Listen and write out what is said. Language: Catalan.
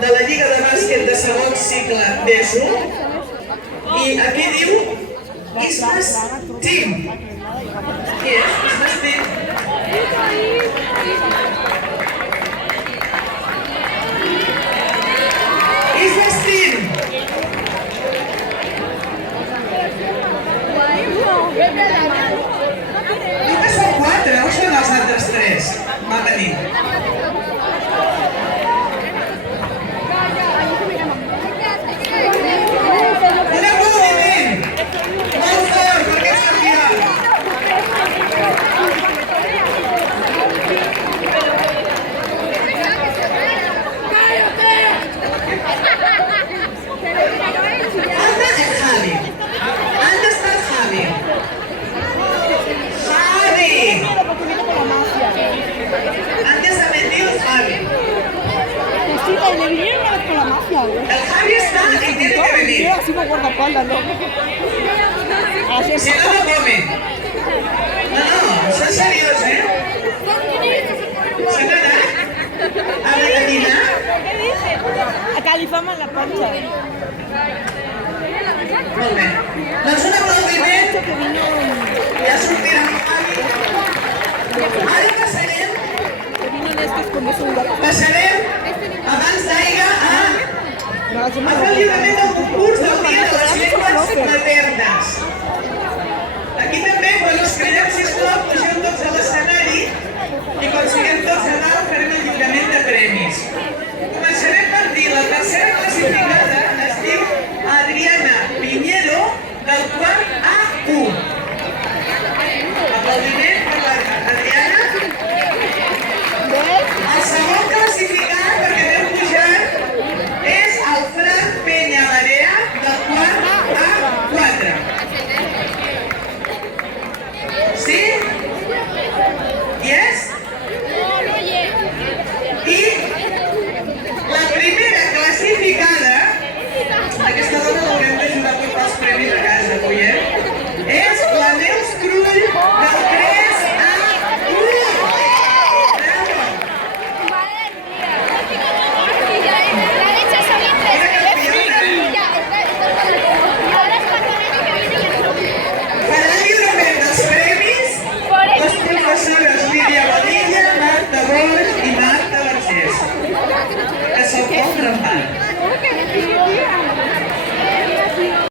de la Lliga de Bàsquet de segon cicle d'ESO i aquí diu Ismas Team. Qui és? Ismas Team. Ismas Team. Diu que són 4, o són els altres 3? Va venir. Le vinieron una vez con la mafia, güey. El Javi está y tiene que venir. Así con guardaespaldas, ¿no? Si no, no come. No, son serios, ¿eh? Senyora, a la gallina. A Califama en la panxa. Molt bé. Doncs un aplaudiment. Ja sortirà el Javi. Ara passarem abans d'aigua a fer el lliurament del concurs del dia de les llengües maternes. Aquí també, quan us cridem, sisplau,